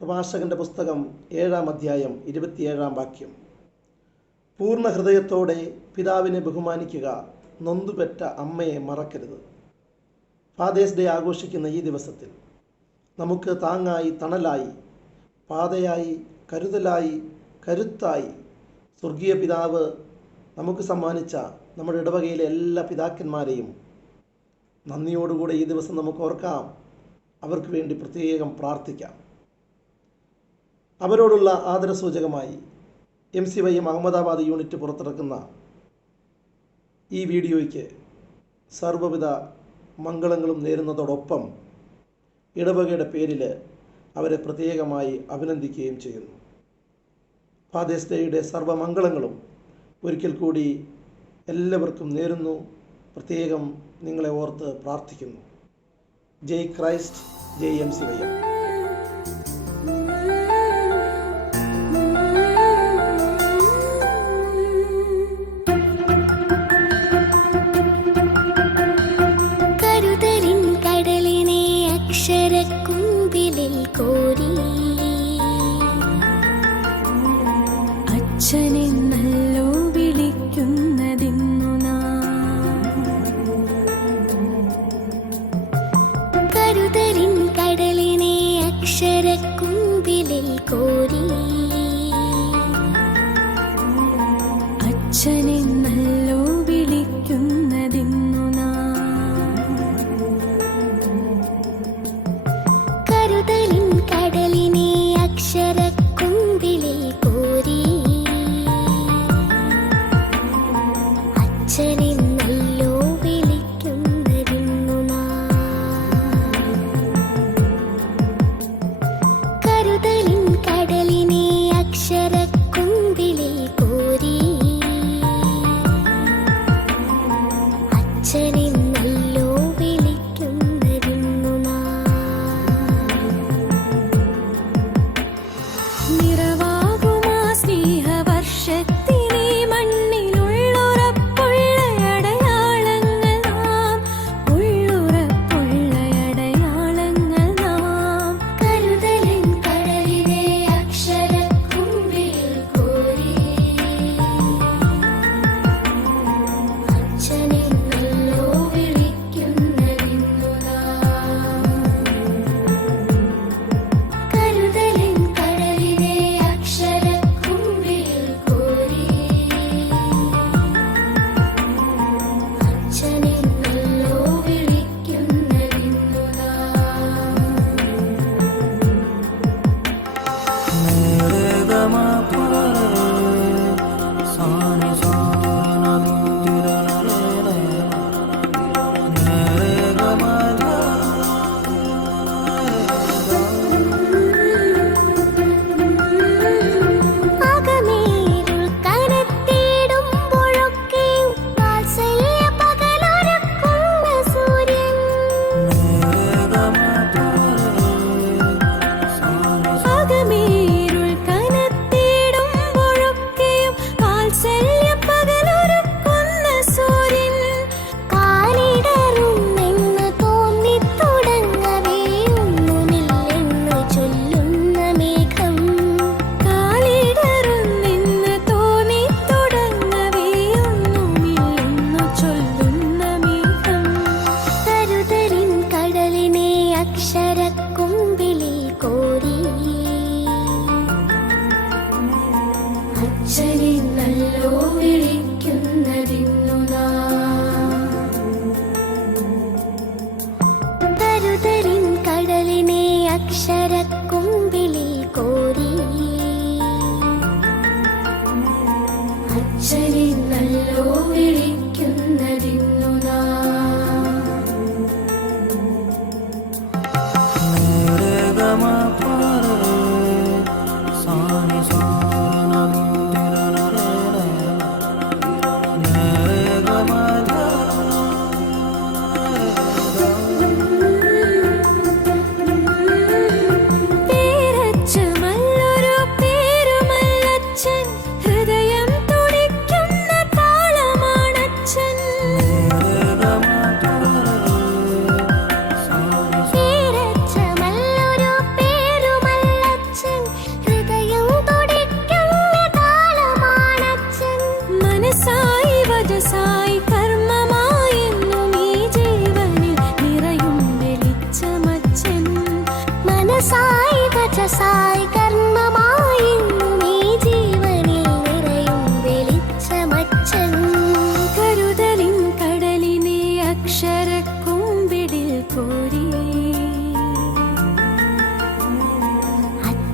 പ്രഭാഷകന്റെ പുസ്തകം 7-ാം അധ്യായം 27-ാം വാക്യം. പൂർണ്ണ ഹൃദയത്തോടെ പിതാവിനെ ബഹുമാനിക്കുക, നൊന്തുപെറ്റ അമ്മയെ മറക്കരുത്. ഫാദേഴ്സ് ഡേ ആഘോഷിക്കുന്ന ഈ ദിവസത്തിൽ നമുക്ക് താങ്ങായി, തണലായി, പാതയായി, കരുതലായി, കരുത്തായി സ്വർഗീയ പിതാവ് നമുക്ക് സമ്മാനിച്ച നമ്മുടെ ഇടവകയിലെ എല്ലാ പിതാക്കന്മാരെയും നന്ദിയോടുകൂടെ ഈ ദിവസം നമുക്ക് ഓർക്കാം. അവർക്ക് വേണ്ടി പ്രത്യേകം പ്രാർത്ഥിക്കാം. അവരോടുള്ള ആദരസൂചകമായി MCYM അഹമ്മദാബാദ് യൂണിറ്റ് പുറത്തിറക്കുന്ന ഈ വീഡിയോയ്ക്ക് സർവ്വവിധ മംഗളങ്ങളും നേരുന്നതോടൊപ്പം ഇടവകയുടെ പേരിൽ അവരെ പ്രത്യേകമായി അഭിനന്ദിക്കുകയും ചെയ്യുന്നു. ഫാദേഴ്സ് ഡേയുടെ സർവ്വമംഗളങ്ങളും ഒരിക്കൽ കൂടി എല്ലാവർക്കും നേരുന്നു. പ്രത്യേകം നിങ്ങളെ ഓർത്ത് പ്രാർത്ഥിക്കുന്നു. ജയ് ക്രൈസ്റ്റ്, ജയ് MCYM. അച്ഛനെ നല്ലോ വിളിക്കുന്നതിന്നു കരുതലിൻ കടലിനെ അക്ഷരക്കുമ്പിലിൽ കോരി, അച്ഛനെ നല്ലോ വിളിക്കുന്നതിന്നു കരുതലിൻ കടലിനെ അക്ഷരക്കുമ്പിലിൽ കോരി, അച്ഛനെ നല്ലോ വിളിക്കുന്നതിന്നു കരുതലിൻ കടലിനെ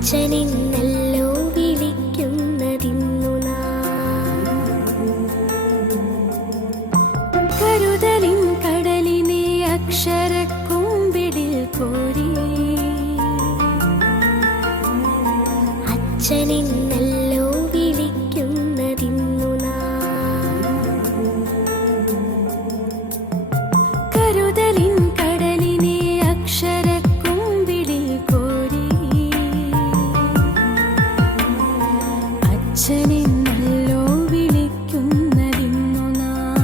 അച്ഛനെന്നല്ലോ വിളിക്കുന്നതിന്നു നാം. കരുതലിൻ കടലിനെ അക്ഷരക്കുമ്പിടിൽ കോരി അച്ഛനെന്നല്ലോ വിളിക്കുന്നതിന്നു നാം. കരുതലിൻ കടലിനെ അക്ഷരക്കുമ്പിടിൽ കോരി അച്ഛനെന്നല്ലോ വിളിക്കുന്നതിന്നു നാം.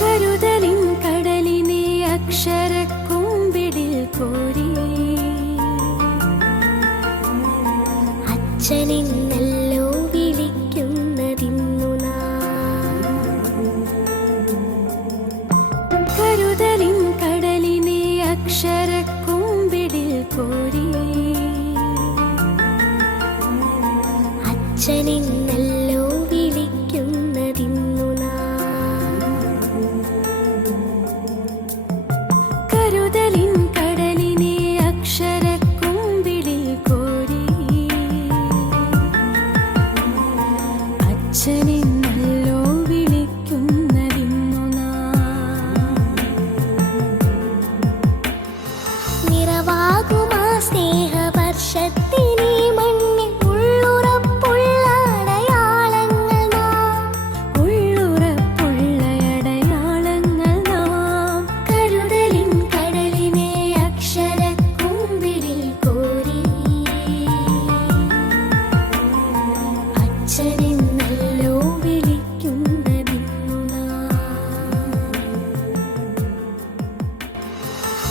കരുതലിൻ കടലിനെ അക്ഷരക്കുമ്പിടിൽ കോരി അച്ഛനെന്നല്ലോ വിളിക്കുന്നതിന്നു നാം. കരുതലിൻ കടലിനെ അക്ഷരക്കുമ്പിടിൽ കോരി അച്ഛനെന്നല്ലോ വിളിക്കുന്നതിന്നു നാം. കരുതലിൻ കടലിനെ അക്ഷരക്കുമ്പിടിൽ കോരി അച്ഛനെന്നല്ലോ വിളിക്കുന്നതിന്നു നാം. നിറവാകുമാ സ്നേഹവർഷത്തിനീ മണ്ണിൽ ഉള്ളുറപ്പുള്ള അടയാളങ്ങൾ നാം. ഉള്ളുറപ്പുള്ള അടയാളങ്ങൾ നാം. കരുതലിൻ കടലിനെ അക്ഷരക്കുമ്പിടിൽ കോരി അച്ഛനെന്നല്ലോ വിളിക്കുന്നതിന്നു നാം.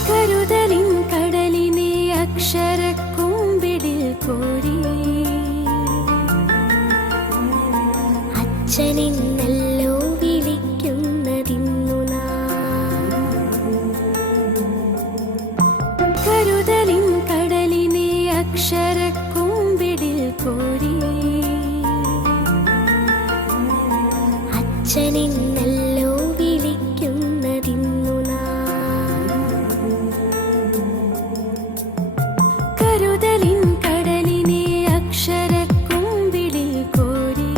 കരുതലിൻ കടലിനെ അക്ഷരക്കുമ്പിടിൽ കോരി അച്ഛനെന്നല്ലോ വിളിക്കുന്നതിന്നു നാം. കരുതലിൻ കടലിനെ അക്ഷരക്കുമ്പിടിൽ കോരി അച്ഛനെന്നല്ലോ വിളിക്കുന്നതിന്നു നാം. കരുതലിൻ കടലിനെ അക്ഷരക്കുമ്പിടിൽ കോരി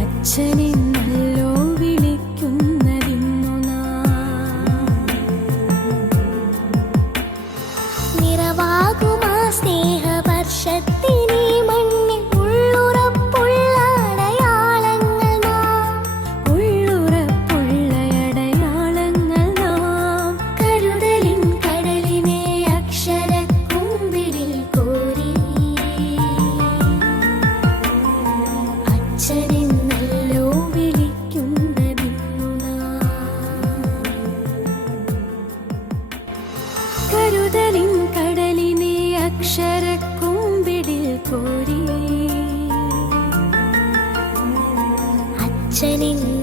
അച്ഛനെന്നല്ലോ വിളിക്കുന്നതിന്നു നാം. നിറവാകുമാ സ്നേഹവർഷത്തിനീ മണ്ണിൽ ഉള്ളുറപ്പുള്ള അടയാളങ്ങൾ നാം. ഉള്ളുറപ്പുള്ള അടയാളങ്ങൾ നാം. കരുതലിൻ കടലിനെ അക്ഷരക്കുമ്പിടിൽ കോരി അച്ഛനെന്നല്ലോ വിളിക്കുന്നതിന്നു നാം. കരുതലിൻ കടലിനെ അക്ഷരക്കുമ്പിടിൽ കോരി അച്ഛനെന്നല്ലോ